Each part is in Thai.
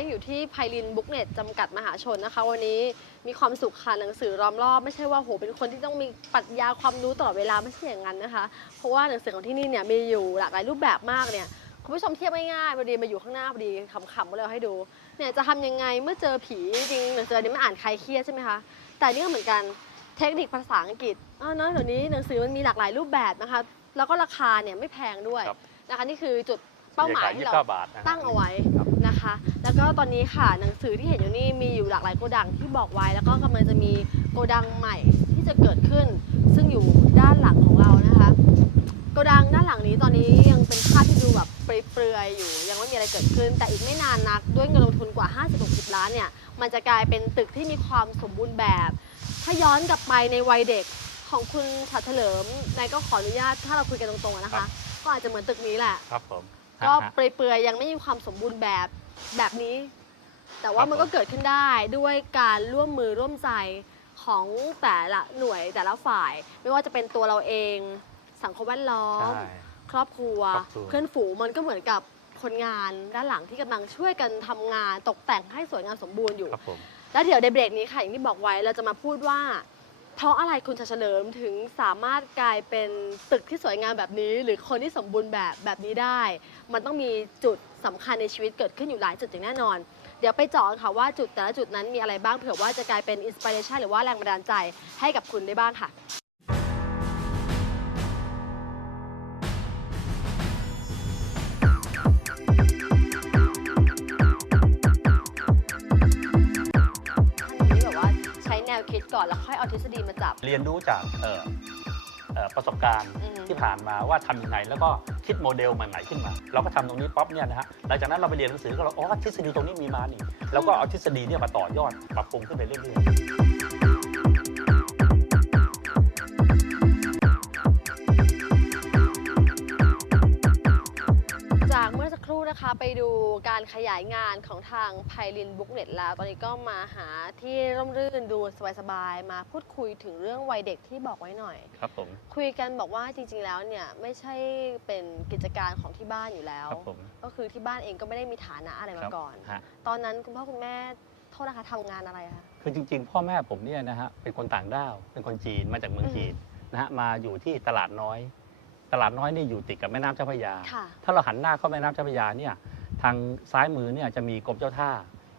ผู้ชมคะยังอยู่ที่ไพลินบุ๊กเน็ตจำกัดมหาชนนะคะ วันนี้มีความสุขค่ะหนังสือล้อมรอบไม่ใช่ว่าโหเป็นคนที่ต้องมีปรัชญาความรู้ตลอดเวลาไม่ใช่อย่างนั้นนะคะ เพราะว่าหนังสือของที่นี่เนี่ยมีอยู่หลากหลายรูปแบบมากเนี่ยคุณผู้ชมเทียบง่ายๆพอดีมาอยู่ข้างหน้าพอดีขำๆมาเลยให้ดูเนี่ยจะทำยังไงเมื่อเจอผีจริงๆหนังสืออันนี้ไม่อ่านใครเครียดใช่ไหมคะแต่นี่ก็เหมือนกันเทคนิคภาษาอังกฤษอ้าวเนอะเดี๋ยวนี้หนังสือมันมีหลากหลายรูปแบบนะคะ แล้วก็ราคาเนี่ยไม่แพงด้วยครับนะคะนี่คือจุดเป้าหมายที่เรา29บาทนะฮะตั้งเอาไว้ครับนะคะ แล้วก็ตอนนี้ค่ะหนังสือที่เห็นอยู่นี่มีอยู่หลากหลายโกดังที่บอกไว้ แล้วก็กำลังจะมีโกดังใหม่ที่จะเกิดขึ้น ซึ่งอยู่ด้านหลังของเรานะคะ โกดังด้านหลังนี้ตอนนี้ยังเป็นภาพที่ดูแบบเปรยๆอยู่ ยังไม่มีอะไรเกิดขึ้น แต่อีกไม่นานนักด้วยเงินลงทุนกว่า 50-60 ล้านเนี่ยมันจะกลายเป็นตึกที่มีความสมบูรณ์แบบ ถ้าย้อนกลับไปในวัยเด็กของคุณฉัดเฉลิมนายก็ขออนุญาตถ้าเราคุยกันตรงๆอะนะคะ ก็อาจจะเหมือนตึกนี้แหละ ครับผม ก็ฮะฮะเปลือยๆยังไม่มีความสมบูรณ์แบบ แบบนี้ แต่ว่าครับมันก็เกิดขึ้นได้ด้วยการร่วมมือร่วมใจของแต่ละหน่วยแต่ละฝ่าย ไม่ว่าจะเป็นตัวเราเอง สังคมแวดล้อม ใช่ ครอบครัว ครอบครัว เพื่อนฝูงมันก็เหมือนกับคนงานด้านหลังที่กำลังช่วยกันทำงานตกแต่งให้สวยงามสมบูรณ์อยู่ ครับผม แล้วเดี๋ยวในเบรกนี้ค่ะอย่างที่บอกไว้เราจะมาพูดว่า เพราะอะไรคุณชัยเฉลิมถึงสามารถกลายเป็นตึกที่สวยงามแบบนี้ หรือคนที่สมบูรณ์แบบแบบนี้ได้ มันต้องมีจุด สำคัญในชีวิตเกิดขึ้นอยู่หลายจุดอย่างแน่นอน เดี๋ยวไปเจาะกันค่ะว่าจุดแต่ละจุดนั้นมีอะไรบ้างเผื่อว่าจะกลายเป็นอินสปิเรชันหรือว่าแรงบันดาลใจให้กับคุณได้บ้างค่ะท่านนี้แบบว่าใช้แนวคิดก่อนแล้วค่อยเอาทฤษฎีมาจับ เรียนรู้จากเอ่อ เอ่อประสบการณ์อือฮึที่ผ่านมาว่าทำยังไง แล้วก็คิดโมเดลใหม่ๆขึ้นมา เราก็ทำตรงนี้ป๊อปเนี่ยนะฮะหลังจากนั้นเราไปเรียนหนังสือก็เราอ๋อทฤษฎีตรงนี้มีมานี่แล้วก็เอาทฤษฎีเนี่ยมาต่อยอดปรับปรุงขึ้นไปเรื่อยๆ นะคะไปดูการขยายงานของทางไพลินบุ๊กเน็ตแล้ว ตอนนี้ก็มาหาที่ร่มรื่นดูสบายๆ มาพูดคุยถึงเรื่องวัยเด็กที่บอกไว้หน่อย ครับผม คุยกันบอกว่าจริงๆแล้วเนี่ยไม่ใช่เป็นกิจการของที่บ้านอยู่แล้ว ครับผม ก็คือที่บ้านเองก็ไม่ได้มีฐานะอะไรคมารับก่อน ฮะ ตอนนั้นคุณพ่อคุณแม่โทษนะคะทำงานอะไรคะ คือจริง ๆ พ่อแม่ผมเนี่ยนะฮะเป็นคนต่างด้าว เป็นคนจีนมาจากเมืองอืม จีนนะฮะมาอยู่ที่ตลาดน้อย ตลาดน้อยนี่อยู่ติดกับแม่น้ำเจ้าพระยา ค่ะ ถ้าเราหันหน้าเข้าแม่น้ำเจ้าพระยาเนี่ยทางซ้ายมือเนี่ยจะมีกรมเจ้าท่า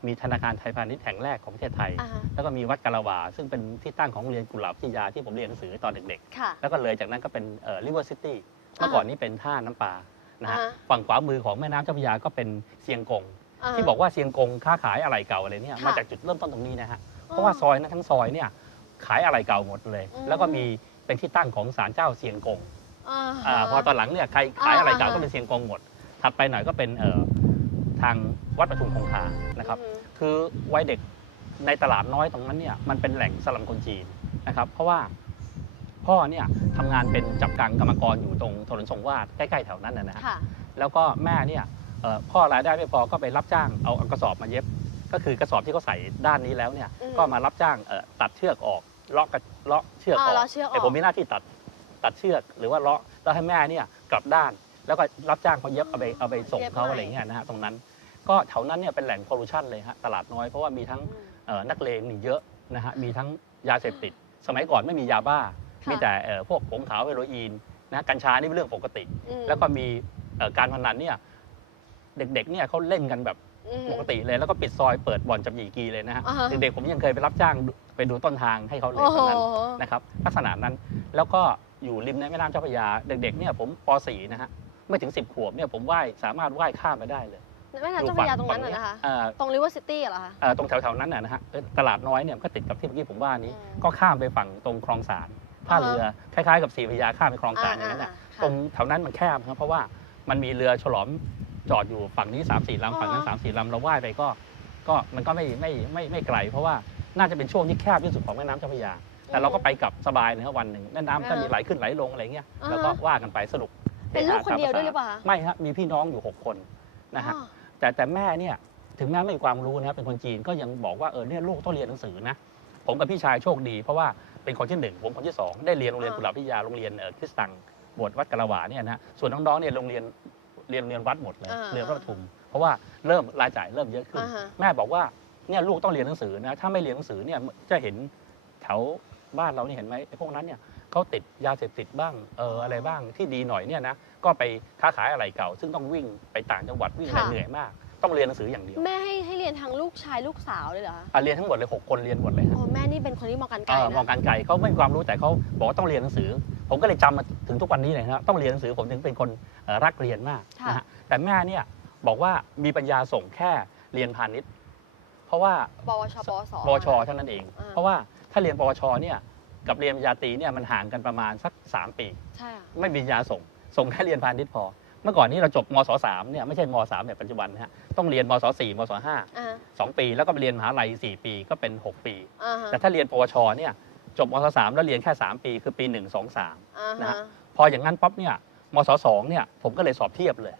มีธนาคารไทยพาณิชย์แห่งแรกของประเทศไทย อ่าฮะแล้วก็มีวัดกาลาวาซึ่งเป็นที่ตั้งของโรงเรียนกุหลาบพิทยาที่ผมเรียนหนังสือตอนเด็กค่ะ ๆ แล้วก็เลยจากนั้นก็เป็นริเวอร์ซิตี้เมื่อก่อนนี้เป็นท่าน้ำปลานะฮะอ่าฮะ ฝั่งขวามือของแม่น้ำเจ้าพระยาก็เป็นเซียงกงาที่บอกว่าเซียงกงค้าขายอะไรเก่าอะไรเนี่ยค่ะ มาจากจุดเริ่มต้นตรงนี้นะฮะ เพราะว่าซอยนั้นทั้งซอยเนี่ยขายอะไรเก่าหมดเลย อืม แล้วก็มีเป็นที่ตั้งของศาลเจ้าเซียงกง อ่าอาฮะพอตอนหลังเนี่ยใครขายอะไรเก่าอ่าก็เป็นเซียงกงหมด ถัดไปหน่อยก็เป็นเอ่อทางวัดปทุมคงคานะครับอืมคือวัยเด็กในตลาดน้อยตรงนั้นเนี่ยมันเป็นแหล่งสลัมคนจีนนะครับ เพราะว่าพ่อเนี่ยทำงานเป็นจับกังกรรมกรอยู่ตรงถนนทรงวาดใกล้ๆแถวนั้นนะนะฮะค่ะ แล้วก็แม่เนี่ยเอ่อพ่อรายได้ไม่พอก็ไปรับจ้างเอาเอากระสอบมาเย็บ ก็คือกระสอบที่เขาใส่ด้านนี้แล้วเนี่ยอืมก็มารับจ้างเอ่อตัดเชือกออกเลาะกระเลาะเชือกออ่าอกเลาะเชือกออกแต่ผมมีหน้าที่ตัด ตัดเชือกหรือว่าเลาะแล้วให้แม่เนี่ยกลับด้าน แล้วก็รับจ้างเขาเย็บเอาไปเอาไปส่งเขาอะไรเงี้ยนะฮะตรงนั้น ก็แถวนั้นเนี่ยเป็นแหล่งพอลูชันเลยฮะตลาดน้อยเพราะว่ามีทั้งอืมเอ่อนักเลงนี่เยอะนะฮะมีทั้งยาเสพติด สมัยก่อนไม่มียาบ้า ค่ะ มีแต่เอ่อพวกผงขาวเฮโรอีนนะกัญชานี่เป็นเรื่องปกติ อืมแล้วก็มีเอ่อการพนันเนี่ยเด็กๆเนี่ยเขาเล่นกันแบบอืม ปกติเลย แล้วก็ปิดซอยเปิดบ่อนจับหยีกีเลยนะฮะอ่าฮะ เด็กๆผมยังเคยไปรับจ้างดูไปดูต้นทางให้เขาเลยโอ้โหตอนนั้นนะครับลักษณะนั้นแล้วก็ อยู่ริมในแม่น้ำเจ้าพระยา เด็กๆเนี่ยผมป .4 นะฮะไม่ถึง 10 ขวบเนี่ยผมว่ายสามารถว่ายข้ามไปได้เลยแม่น้ำเจ้าพระยาตรงนั้นน่ะนะคะเอ่อตรงริเวอร์ซิตี้เหรอคะเอ่อตรงแถวๆนั้นน่ะนะฮะเอ่อตลาดน้อยเนี่ยก็ติดกับที่เมื่อกี้ผมว่านี้อืมก็ข้ามไปฝั่งตรงคลองสารท่าอ่าฮะเรือคล้ายๆกับสีพระยาข้ามไปคลองสารอย่างนั้นน่ะ ตรงแถวนั้นมันแคบครับเพราะว่ามันมีเรือฉลอมจอดอยู่ฝั่งนี้3ามสี่ลำฝั่งนั้น3ามสี่ลำเราว่ายไปก็ ก็มันก็ไม่ไม่ไม่ไม่ไกล เพราะว่าน่าจะเป็นช่วงที่แคบที่สุดของแม่น้ำเจ้าพระยา แต่เราก็ไปกลับสบายนะครับวันหนึ่งแม่น้ำก็มีไหลขึ้นไหลลงอะไรเงี้ยอ่าฮะ แล้วก็ว่ากันไปสนุกเป็นลูกคนเดียวด้วยหรือเปล่าคะไม่ครับมีพี่น้องอยู่ 6 คนนะฮะ อ๋อ แต่แต่แม่เนี่ยถึงแม้ไม่มีความรู้นะครับเป็นคนจีนก็ยังบอกว่าเออเนี่ยลูกต้องเรียนหนังสือนะผมกับพี่ชายโชคดี เพราะว่าเป็นคนที่หนึ่งผมคนที่สองได้เรียนโรงเรียนอ่า กุหลาบพิทยาโรงเรียนเอ่อคริสตังบวชวัดกะละหวาเนี่ยนะฮะส่วนน้องๆเนี่ยโรงเรียนเรียนโรงเรียนวัดหมดเลยอ่าเรียนวัดปทุมเพราะว่าเริ่มรายจ่ายเริ่มเยอะขึ้น อ่าฮะ แม่บอกว่าเนี่ยลูกต้องเรียนหนังสือนะถ้าไม่เรียนหนังสือเนี่ยจะเห็นแถว บ้านเรานี่เห็นไหมไอ้พวกนั้นเนี่ยเขาติดยาเสพติดบ้างเอออะไรบ้างที่ดีหน่อยเนี่ยนะก็ไปค้าขายอะไรเก่า ซึ่งต้องวิ่งไปต่างจังหวัดวิ่งอะไรเหนื่อยมาก ต้องเรียนหนังสืออย่างเดียวแม่ให้ให้เรียนทั้งลูกชายลูกสาวเลยเหรอคะอะเรียนทั้งหมดเลยหกคนเรียนหมดเลยฮะโอ้แม่นี่เป็นคนที่มองกันไกลเออนะมองการไกลเขาไม่มีความรู้แต่เขาบอกว่าต้องเรียนหนังสือ ผมก็เลยจำมาถึงทุกวันนี้เลยนะต้องเรียนหนังสือผมถึงเป็นคนเอ่อรักเรียนมากค่ะนะฮะแต่แม่เนี่ยบอกว่ามีปัญญาส่งแค่เรียนพาณิชย์ เพราะว่า ปวชปวส ปวชเท่านั้นเอง อ่าเพราะว่า ถ้าเรียนปวชเนี่ยกับเรียนปริญญาตรีเนี่ยมันห่างกันประมาณสัก 3 ปี ใช่อะไม่มีปัญญาส่ง ส่งแค่เรียนพาณิชย์พอ เมื่อก่อนนี้เราจบมศสามเนี่ยไม่ใช่มสามแบบปัจจุบันนะฮะต้องเรียนมศสี่มศห้าอ่าสองปี แล้วก็ไปเรียนมหาลัยสี่ปีก็เป็นหกปี อ่าฮะแต่ถ้าเรียนปวชเนี่ยจบมศสามแล้วเรียนแค่ 3 ปีคือปี 1 2อ่านะฮะ ฮะ3พออย่างนั้นป๊อปเนี่ยมศสองเนี่ยผมก็เลยสอบเทียบเลย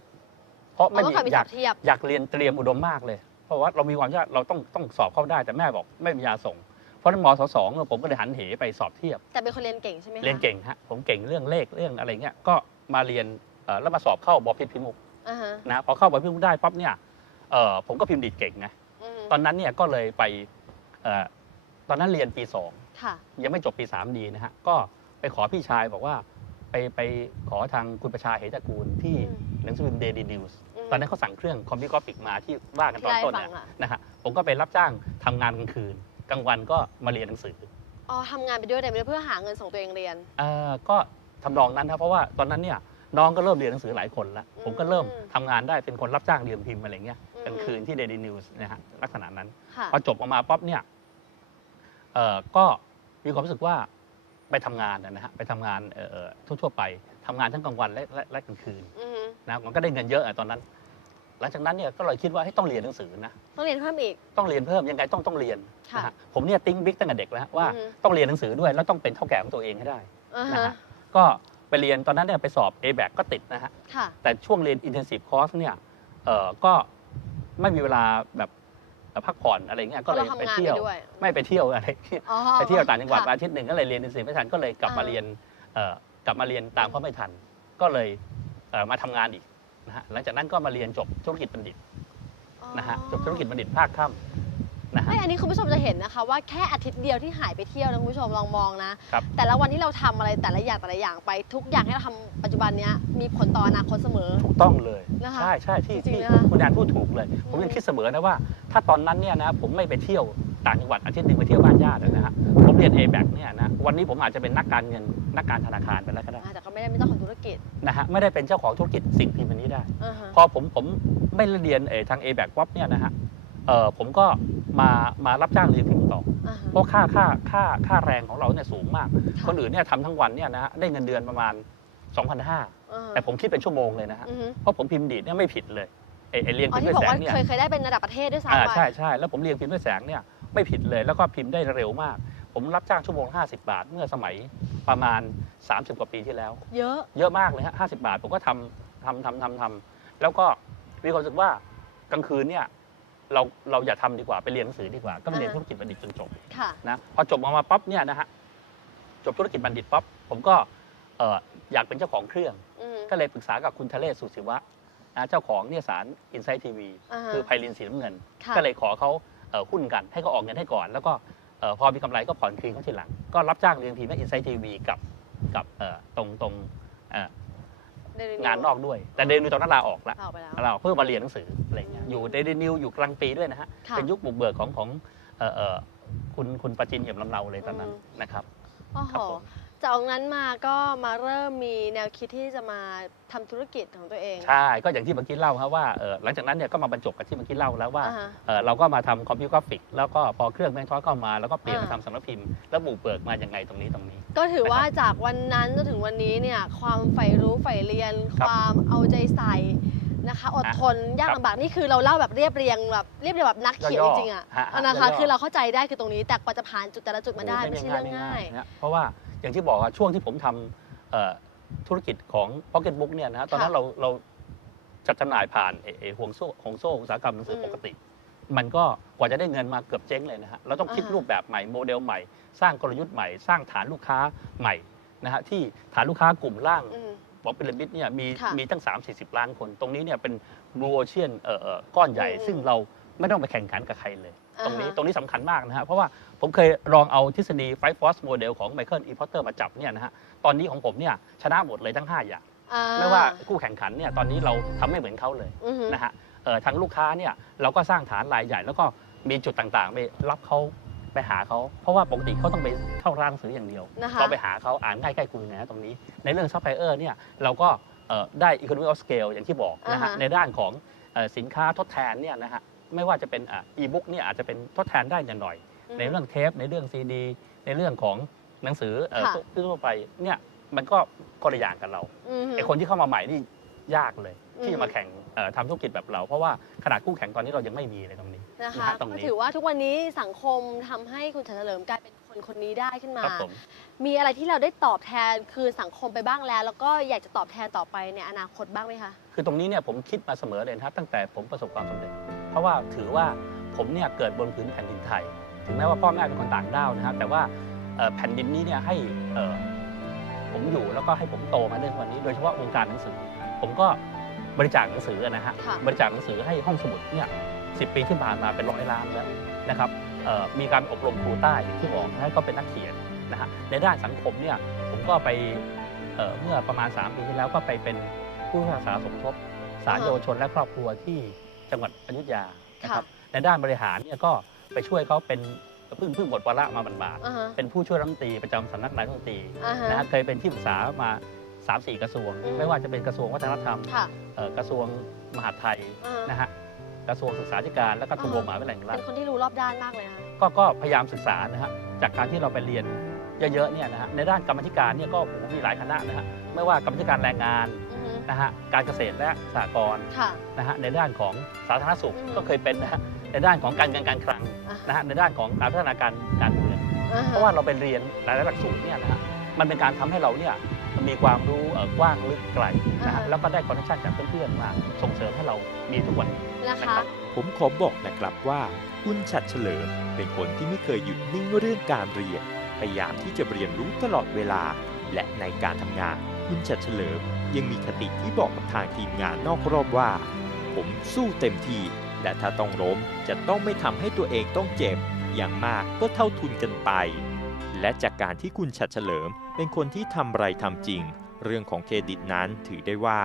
เพราะอ๋อไม่เมื่มีอก่อนมีอสยาอกบเทียบ อยากเรียนเตรียมอุดมมากเลย เพราะว่าเรามีความว่าเราต้องต้องสอบเข้าได้แต่แม่บอกไม่มียาส่ง เพราะฉะนั้นมศสองเนี่ยผมก็เลยหันเหไปสอบเทียบ แต่เป็นคนเรียนเก่งใช่ไหมคะเรียนเก่งฮะผมเก่งเรื่องเลขเรื่องอะไรเงี้ยก็มาเรียนเอ่อแล้วมาสอบเข้าบอพิษพิมุกอ่าฮะนะพอเข้าบอพิษพิมุกได้ป๊อปเนี่ยเอ่อผมก็พิมพ์ดีดเก่งไงอืมตอนนั้นเนี่ยก็เลยไปเอ่อตอนนั้นเรียนปีสอง ค่ะ ยังไม่จบปี3ดีนะฮะ ก็ไปขอพี่ชายบอกว่า ไปไปขอทางคุณประชาเหตุตระกูลที่อืม หนังสือพิมพ์เดลี่นิวส์ม ตอนนั้นเขาสั่งเครื่องคอมพิวกราฟิกมาที่ว่ากันตอนต้นที่เล่าให้ฟังนะอะนะฮะผมก็ไปรับจ้างทำงานกลางคืน กลางวันก็มาเรียนหนังสืออ๋อทำงานไปด้วยแต่ไม่ได้เพื่อหาเงินส่งตัวเองเรียนเอ่อก็ทำนองนั้นครับเพราะว่าตอนนั้นเนี่ยน้องก็เริ่มเรียนหนังสือหลายคนแล้ว อืมผมก็เริ่มทำงานได้เป็นคนรับจ้างเรียนพิมพ์อะไรเงี้ยอืม กลางคืนที่เดลี่นิวส์นะฮะลักษณะนั้น ค่ะ พอจบออกมาป๊อปเนี่ยเอ่อก็มีความรู้สึกว่าไปทำงานนะฮะไปทำงานเอ่อเอ่อทั่วๆไปทำงานทั้งกลางวันและและและกลางคืนอือฮึนะมันก็ได้เงินเยอะอะตอนนั้น หลังจากนั้นเนี่ยก็เลยคิดว่าให้ยต้องเรียนหนังสือนะต้องเรียนเพิ่มอีก ต้องเรียนเพิ่มยังไงต้องต้องเรียนค่ะนะฮะผมเนี่ยติ้งบิ๊กตั้งแต่เด็กแล้วว่าอือฮึ ต้องเรียนหนังสือด้วยแล้วต้องเป็นเท่าแก่ของตัวเองให้ได้อ่านะฮะฮะก็ไปเรียนตอนนั้นเนี่ยไปสอบ a b a c ก็ติดนะฮะค่ะ แต่ช่วงเรียน intensive course เนี่ยเอ่อก็ไม่มีเวลาแบบพักผ่อนอะไรเงี้ยก็เลยเราไปทำงานเที่ยวไปด้วยไม่ไปเที่ยวอะไร อ๋อไปเที่ยวต่างจังหวัดค่ะมาอาทิตย์หนึ่งก็เลยเรียน intensive ไม่ทันก็เลยกลับมาอ่า เรียนเอ่อกลับมาเรียนตามเขาไม่ทัน ก็เลยเอ่อมาทำงานอีก นะฮะหลังจากนั้นก็มาเรียนจบธุรกิจบัณฑิตนะฮะจบธุรกิจบัณฑิตภาคค่ำ นะฮะ ไม่อันนี้คุณผู้ชมจะเห็นนะคะ ว่าแค่อาทิตย์เดียวที่หายไปเที่ยวนะคุณผู้ชมลองมองนะ ครับ แต่ละวันที่เราทำอะไรแต่ละอย่างแต่ละอย่างไปทุกอย่างที่เราทำปัจจุบันเนี้ยมีผลต่ออนาคตเสมอ ถูกต้องเลย นะคะใช่ใช่ที่จริงๆที่นะคะคุณแอนพูดถูกเลย ผมอืยังมคิดเสมอนะว่า ถ้าตอนนั้นเนี่ยนะผมไม่ไปเที่ยวต่างจังหวัดอาทิตย์หนึ่งไปเที่ยวบ้านญาตินะฮะผมเรียน a b a c เนี่ยนะวันนี้ผมอาจจะเป็นนักการเงินนักการธนาคารไปแล้วก็ได้อ่าแต่ก็ไม่ได้ไม่ต้องของธุรกิจนะฮะไม่ได้เป็นเจ้าของธุรกิจสิ่งพิมพ์อันนี้ได้ อ่าฮะพอผมผมไม่ได้เรียนเออทาง a b a c ป๊อปเนี่ยนะฮะเออผมก็ มามารับจ้างเรียนพิมพ์ต่ออ่าฮะเพราะค่าค่าค่าค่าแรงของเราเนี่ยสูงมากค่ะคนอื่นเนี่ยทำทั้งวันเนี่ยนะฮะได้เงินเดือนประมาณ 2,500อ่าฮะแต่ผมคิดเป็นชั่วโมงเลยนะฮะอือฮึเพราะผมพิมพ์ดีดเนี่ยไม่ผิดเลยไอ้ไอ้เรียนอ๋อพิมพ์ที่ด้วยบอกแสว่างเนี่ยเคยเคยได้เป็นระดับประเทศด้วยซ้ำอ่าไปใช่ใช่แล้วผมเรียนพิมพ์ด้วยแสงเนี่ยไม่ผิดเลยแล้วก็พิมพ์ได้เร็วมาก ผมรับจ้างชั่วโมง 50 บาท เมื่อสมัยประมาณ 30 กว่าปีที่แล้ว เยอะเยอะมากเลยฮะห้าสิบาท ผมก็ทำทำทำทำทำแล้วก็มีความรู้สึกว่ากลางคืนเนี่ย เราเราอย่าทำดีกว่าไปเรียนหนังสือดีกว่า ก็ไปเรียนอ่า ธุรกิจบัณฑิตจนจบค่ะ นะพอจบออกมาป๊อปเนี่ยนะฮะจบธุรกิจบัณฑิตป๊อปผมก็เอ่ออยากเป็นเจ้าของเครื่อง อืม ก็เลยปรึกษากับคุณทะเลศสุศิวะนะเจ้าของเนี่ยสารอินไซต์ทีวีอ่าฮะคือไพลินสีน้ำเงิน ค่ะ ก็เลยขอเขาเอ่อหุ้นกันให้เขาออกเงินให้ก่อน แล้วก็เอ่อพอมีกำไรก็ผ่อนคืนเขาทีหลัง ก็รับจ้างเรียนพิมพ์อินไซต์ทีวีกับกับเอ่อตรงตรงเอ่อ Daily งาน News นอกด้วย แต่เดนิวตอนนั้นลาออกละออกไปแล้วลาออกเพื่อมาเรียนหนังสืออะไรเงี้ยอยู่เดนิวอยู่กลางปีด้วยนะฮะค่ะเป็นยุคบุกเบิกของของเอ่อเอ่อคุณคุณประจินเอี่ยมลำเนาเลยตอนนั้นอืมนะครับโอ้คโหรับผม จากนั้นมาก็มาเริ่มมีแนวคิดที่จะมาทำธุรกิจของตัวเอง ใช่ ก็อย่างที่เมื่อกี้เล่าครับว่าเอ่อหลังจากนั้นเนี่ยก็มาบรรจบกับที่เมื่อกี้เล่าแล้วว่าอ่าฮะ เอ่อเราก็มาทำคอมพิวเตอร์กราฟิก แล้วก็พอเครื่องแมงทอสเข้ามา แล้วก็เปลี่ยนมาอ่า ทำสำนักพิมพ์ แล้วบุกเบิกมาอย่างไงตรงนี้ตรงนี้ ก็ถือว่านะครับจากวันนั้นจนถึงวันนี้เนี่ยความใฝ่รู้ใฝ่เรียน คครับวามเอาใจใส่นะคะ อดทนยากครับลำบากนี่คือเราเล่าแบบเรียบเรียงแบบเรียบเรียงแบบนักเขียนย่จอๆริงๆอะฮะฮะนะคะย่อๆ คือเราเข้าใจได้คือตรงนี้แต่กว่าจะผ่านจุดแต่ละจุดมาได้โอ้ไม่ใช่เรื่องง่าย นะเพราะว่า อย่างที่บอกว่าช่วงที่ผมทำเอ่อธุรกิจของ Pocket Book เนี่ยนะตอนนั้นค่ะเราเราจัดจำหน่ายผ่านเอเอห่วงโซ่ห่วงโซ่อุตสาหกรรมหนังสืออมปกติ มันก็กว่าจะได้เงินมาเกือบเจ๊งเลยนะฮะเราต้องคิดอ่าฮะรูปแบบใหม่โมเดลใหม่ สร้างกลยุทธ์ใหม่ สร้างฐานลูกค้าใหม่นะฮะที่ฐานลูกค้ากลุ่มล่างอืมบอกพีระมิดเนี่ยมีค่ะมีตั้ง 3 4 0 ล้านคน ตรงนี้เนี่ยเป็นบลูโอเชียนเอ่อเอ่อก้อนใหญ่อืมซึ่งเราไม่ต้องไปแข่งขันกับใครเลย ตรงนี้อ่าฮะตรงนี้สำคัญมากนะฮะเพราะว่าผมเคยลองเอาทฤษฎีไฟฟอสโมเดลของไมเคิลอีพอตเตอร์มาจับเนี่ยนะฮะตอนนี้ของผมเนี่ยชนะหมดเลยทั้ง 5 อย่างอ่ไม่ว่าคู่แข่งขันเนี่ยตอนนี้เราทำไม่เหมือนเขาเลยอือฮึนะฮะเอ่อทางลูกค้าเนี่ยเราก็สร้างฐานรายใหญ่ แล้วก็มีจุดต่างๆ ไปรับเขาไปหาเขาเพราะว่าปกติเขาต้องไปเข้าร้านหนังสืออย่างเดียวนะคะเราไปหาเขาอ่านง่ายใกล้คุยนะตรงนี้ ในเรื่องซัพพลายเออร์เนี่ยเราก็เอ่อได้ economy of scale อย่างที่บอกนะฮะอ่าฮะในด้านของเอ่อสินค้าทดแทนเนี่ยนะฮะ ไม่ว่าจะเป็นอีบุ๊กเนี่ยอาจจะเป็นทดแทนได้หน่อยๆในเรื่องเทปในเรื่องซีดี ในเรื่องของหนังสือเอ่อค่ะทั่วไปเนี่ยมันก็คนละอย่างกับเราอือฮึไอคนที่เข้ามาใหม่นี่ยากเลย ที่อืจะมมาแข่งเอ่อทำธุรกิจแบบเรา เพราะว่าขนาดคู่แข่งตอนนี้เรายังไม่มีเลยตรงนี้นะคะนะฮะตรงนี้ก็ถือว่าทุกวันนี้สังคมทำให้คุณฉันเฉลิมกลายเป็นคนคนนี้ได้ขึ้นมาครับผมมีอะไรที่เราได้ตอบแทนคืนสังคมไปบ้างแล้ว แล้วก็อยากจะตอบแทนต่อไปในอนาคตบ้างไหมคะ คือตรงนี้เนี่ยผมคิดมาเสมอเลยนะครับตั้งแต่ผมประสบความสำเร็จ เพราะว่าถือว่าผมเนี่ยเกิดบนพื้นแผ่นดินไทย ถึงแม้ว่าพ่อแม่เป็นคนต่างด้าวนะครับแต่ว่าเอ่อแผ่นดินนี้เนี่ยให้เอ่อผมอยู่แล้วก็ให้ผมโตมาในวันนี้ โดยเฉพาะวงการหนังสือ ผมก็บริจาคหนังสือนะฮะค่ะบริจาคหนังสือให้ห้องสมุดเนี่ยสิปีที่ผ่านมาเป็นร้อยล้านแล้วนะครับเอ่อมีการอบรมครูใต้อย่างที่บอกนะฮะก็เป็นนักเขียนนะฮะในด้านสังคมเนี่ยผมก็ไปเอ่อเมื่อประมาณ 3 ปีที่แล้วก็ไปเป็นผู้พิพากษาสมทบศาลอ่าฮะเยาวชนและครอบครัวที่ จังหวัดอยุธยานะคค่ะรับในด้านบริหารเนี่ยก็ไปช่วยเขาเป็นเพิ่งเพิ่งหมดวาระมาบาดอ่าฮะ ๆเป็นผู้ช่วยรัฐมนตรีประจำสำนักนายกรัฐมนตรีอ่าฮะนะฮะเคยเป็นที่ปรึกษามา 3 4 กระทรวง อืม ไม่ว่าจะเป็นกระทรวงวัฒนธรรมค่ะเอ่อกระทรวงมหาดไทยอ่าฮะนะฮะกระทรวงศึกษาธิการและก็ทบวอ่ามหาวิทยาลัยแห่งรัเป็ฐนคนที่รู้รอบด้านมากเลยนะคะ ก็ก็พยายามศึกษานะฮะจากการที่เราไปเรียนเยอะๆเนี่ยนะฮะในด้านกรรมาธิการเนี่ยก็โอ้โหมีหลายคณะนะฮะไม่ว่ากรรมาธิการแรงงานอือฮึ นะฮะการเกษตรและสหกรณ์ค่ะ นะฮะในด้านของสาธารณสุขอืม ก็เคยเป็นนะฮะในด้านของการเงินการคลังอ่านะฮะในด้านของการพัฒนาการการเมืองอ่าฮเพราะว่าเราไปเรียนหลายๆหลักสูตรเนี่ยนะฮะมันเป็นการทำให้เราเนี่ยมีความรู้เอ่อกว้างลึกไกลนะฮะ แล้วก็ได้คอนเนคชั่นจากเพื่อนๆมาส่งเสริมให้เรามีทุกวันนี้ นะคะ ผมขอบอกนะครับว่าคุณฉัดเฉลิมเป็นคนที่ไม่เคยหยุดนิ่งเรื่องการเรียน พยายามที่จะเรียนรู้ตลอดเวลา และในการทำงาน คุณฉัดเฉลิม ยังมีคติที่บอกกับทางทีมงานนอกรอบว่า ผมสู้เต็มที่และถ้าต้องล้มจะต้องไม่ทำให้ตัวเองต้องเจ็บ อย่างมากก็เท่าทุนกันไป และจากการที่คุณฉัดเฉลิม เป็นคนที่ทำไรทำจริง เรื่องของเครดิตนั้นถือได้ว่า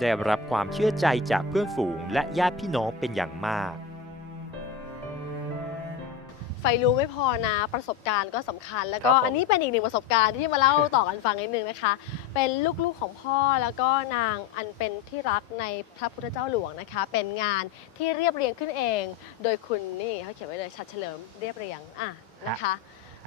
ได้รับความเชื่อใจจากเพื่อนฝูงและญาติพี่น้องเป็นอย่างมาก ไฟรู้ไม่พอนะประสบการณ์ก็สำคัญ แล้วก็ครับผม อันนี้เป็นอีกหนึ่งประสบการณ์ที่มาเล่า ต่อกันฟังนิดนึงนะคะ เป็นลูกๆของพ่อแล้วก็นางอันเป็นที่รักในพระพุทธเจ้าหลวงนะคะ เป็นงานที่เรียบเรียงขึ้นเอง โดยคุณนี่เขาเขียนไว้เลยชัดเฉลิมเรียบเรียงอะนะคะ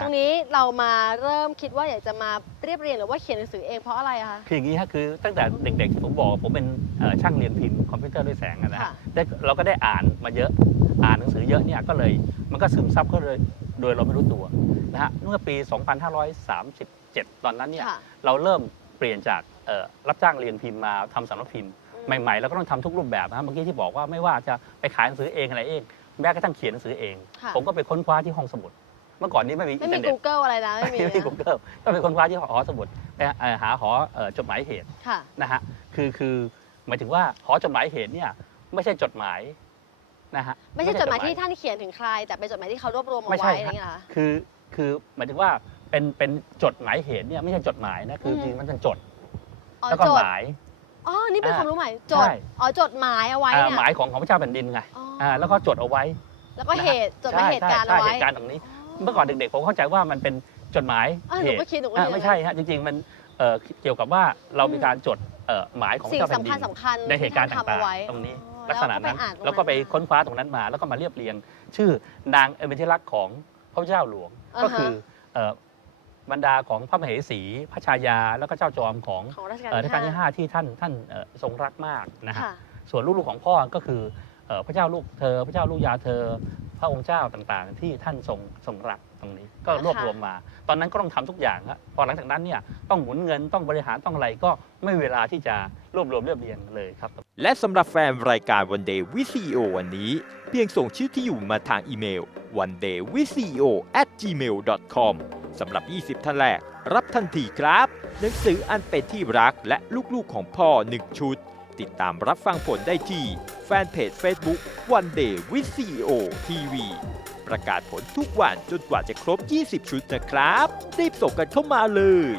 ตรงนี้เรามาเริ่มคิดว่าอยากจะมาเรียบเรียงหรือว่าเขียนหนังสือเองเพราะอะไรอะคะ คืออย่างนี้ฮะคือตั้งแต่เด็กๆที่ผมบอกผมเป็นเอ่อช่างเรียนพิมพ์คอมพิวเตอร์ด้วยแสงอะนะค่ะฮะได้เราก็ได้อ่านมาเยอะ อ่านหนังสือเยอะเนี่ยก็เลยมันก็ซึมซับก็เลยโดยเราไม่รู้ตัวนะฮะเมื่อปี 2537 ตอนนั้นเนี่ยค่ะเราเริ่มเปลี่ยนจากเอ่อรับจ้างเรียนพิมพ์มาทำสำนักพิมพ์อืมใหม่ๆเราก็ต้องทำทุกรูปแบบนะฮะเมื่อกี้ที่บอกว่าไม่ว่าจะไปขายหนังสือเองอะไรเอง แม้กระทั่งเขียนหนังสือเองค่ะผมก็ไปค้นคว้าที่ห้องสมุด เมื่อก่อนนี้ไม่มีไม่อินเทมีอร์เน็ต Google อะไรนะไม่มีไม่มีนะ Google ก็ไปค้นคว้าที่หอสมุดไปเอ่อหาหอเอ่อจดหมายเหตุค่ะนะฮะคือคือหมายถึงว่าหอจดหมายเหตุเนี่ยไม่ใช่จดหมาย นะฮะไม่ใช่จดหมายที่ท่านเขียนถึงใคร แต่เป็นจดหมายที่เขารวบรวมเอาไม่ใช่ไว้อะไรฮะอย่างเงี้ยเหรอคะ คือคือหมายถึงว่าเป็นเป็นจดหมายเหตุเนี่ยไม่ใช่จดหมายนะคืออือฮึจริงๆมันเป็นจดอ๋อแล้วก็จหดมาย อ๋อ นี่เป็นอ่าความรู้ใหม่จใช่ดอ๋อจดหมายเอาไว้อ่าเนี่ยหมายของของพระเจ้าแผ่นดินไงอ๋อออ่าแล้วก็จดเอาไว้แล้วก็เหตุจดหมายเหตุการณ์ใช่เอาใช่ไว้เหตุการณ์ตรงนี้ เมื่อก่อนเด็กๆผมเข้าใจว่ามันเป็นจดหมายอ่าหเหนูตุก็คิดหนูก็อ่าคิดไม่ใช่ฮะจริงๆมันเอ่อเกี่ยวกับว่าเรามีการจดเอ่อหมายของสิ่งเจ้าแผ่นสำดิคัญนสำคัญในเหตุการณ์ที่ท่นต่างทำเอไว้ ๆ ตรงนี้อ๋อ ลักษณะนั้น แล้วก็ไปอ่านตรงแล้วก็ไปมาค้นคว้าตรงนั้นมา แล้วก็มาเรียบเรียง ชื่อนางเอเมธิลักษณ์ของพระเจ้าหลวงอ่าฮะก็คือเอ่อบรรดาของพระมเหสี พระชายา แล้วก็เจ้าจอมของของรัชกาลเอ่อรัชกาลที่ที่ห้าห้าที่ท่านท่านเอ่อทรงรักมากนะฮะค่ะส่วนลูกๆของพ่อก็คือเอ่อพระเจ้าลูกเธอ พระเจ้าลูกยาเธอ พระองค์เจ้าต่างๆ ที่ท่านทรงทรงรักตรงนี้ ก็นะคะรวบรวมมา ตอนนั้นก็ต้องทำทุกอย่างครับพอหลังจากนั้นเนี่ยต้องหมุนเงินต้องบริหารต้องอะไรก็ไม่มีเวลาที่จะรวบรวมเรียบเรียงเลยครับ และสำหรับแฟนรายการ One Day with CEO วันนี้ เพียงส่งชื่อที่อยู่มาทางอีเมล one day with CEO at gmail com สำหรับ 20 ท่านแรก รับทันทีครับ หนังสืออันเป็นที่รักและลูกๆของพ่อ 1 ชุด ติดตามรับฟังผลได้ที่ แฟนเพจ Facebook One Day with CEO TV ประกาศผลทุกวันจนกว่าจะครบ 20 ชุดนะครับ รีบส่งกันเข้ามาเลย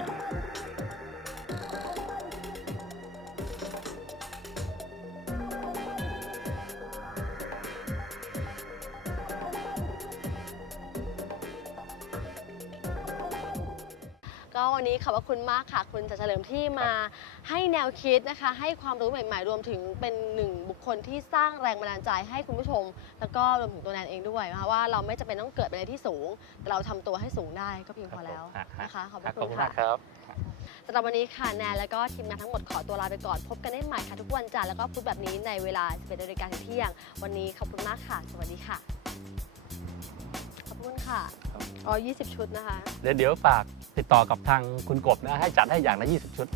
วันนี้ขอบพระคุณมากค่ะ คุณจัดเฉลิมที่มาให้แนวคิดนะคะ ให้ความรู้ใหม่ ๆ รวมถึงเป็นหนึ่งบุคคลที่สร้างแรงบันดาลใจให้คุณผู้ชม แล้วก็รวมถึงตัวแนนเองด้วยนะคะว่าเราไม่จำเป็นต้องเกิดในที่สูง แต่เราทำตัวให้สูงได้ก็เพียงพอแล้วครับผมนะคะขอบพครัระบขอบคุคุณณมากค่ะครับสำหรับวันนี้ค่ะแนนแล้วก็ทีมงานทั้งหมดขอตัวลาไปก่อน พบกันได้ใหม่ค่ะทุกวันจันทร์แล้วก็พุธแบบนี้ในเวลา11นาฬิกาถึงเที่ยง วันนี้ขอบคุณมากค่ะ สวัสดีค่ะขอบ คุณค่ะครับอ๋อ 20 ชุดนะคะ เดี๋ยวเดี๋ยวฝากติดต่อกับทางคุณกบนะ ให้จัดให้อย่างละ 20 ชุด